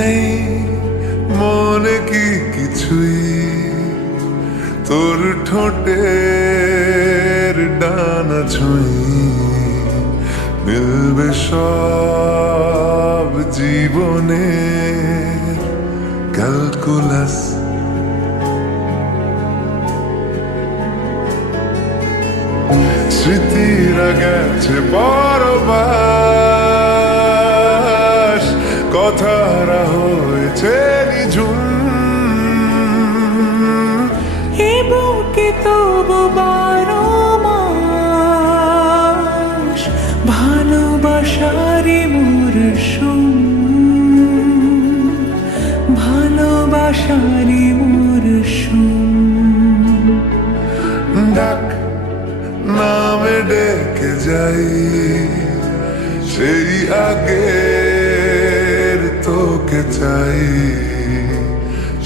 নেই মনে কি কিছুই, তোর ঠোঁটের ডানা ছুঁই মিলবে সব জীবনের ক্যালকুলাস। স্মৃতিরা গেছে পরবাস, কথারা হয়েছে নিঝুম। এ বুকে তবু 12 মাস ভালোবাসারই মরশুম, ভালোবাসারই মরশুম। ডাক নামে ডেকে যাই সেই আগের তোকে চাই,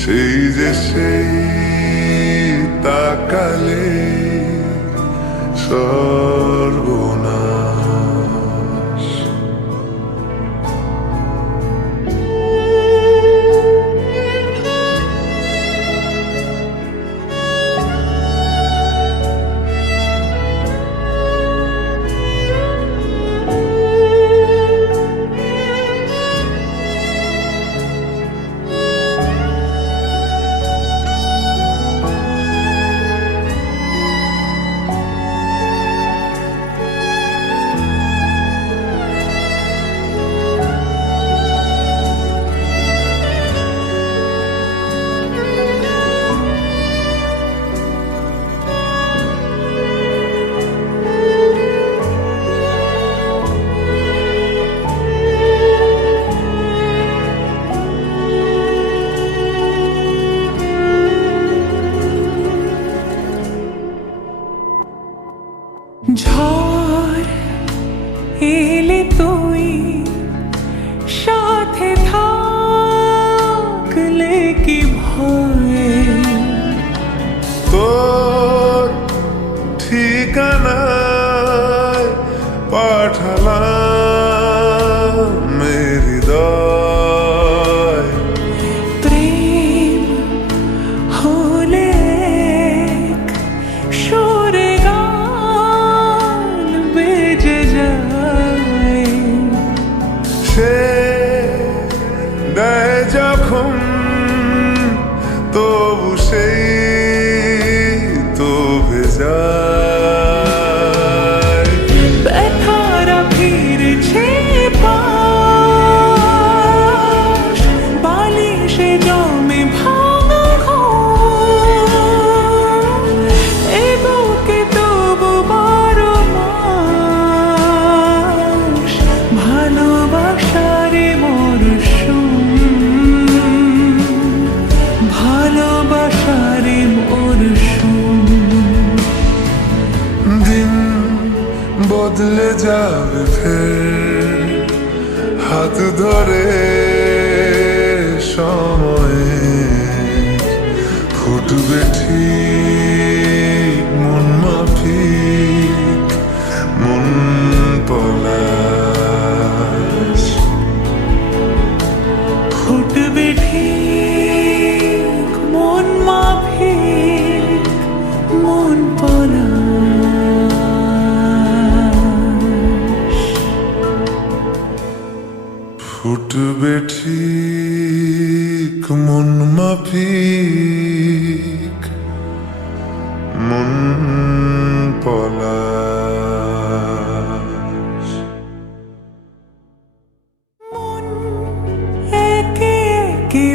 সেই যে সেই তাকালে সর্বনাশ। ঝড় এলে তুই সাথে থাকলে কি ভয়, তোর ঠিকানায় পাঠালাম হৃদয়। প্রেম হলে এক সুরে গান বেজে যায়, সে দেয় যখন তবু সেই তো ভেজায়। ব্যথারা ফিরছে পাশ, বালিশে জমে ভাঙা ঘর। এ বুকে তবু 12 মাস ভালোবাসারই মরশুম, ভালোবাসারই মরশুম। দিন বদলে যাবে ফের হাত ধরে সময়ে, ফুটবে ঠিক মন মাফিক মন পলাশ। ফুটবে ঠিক মন মাফিক মন পলাশ। ফুটবে ঠিক মন মাফিক মন পলাশ। মন একে একে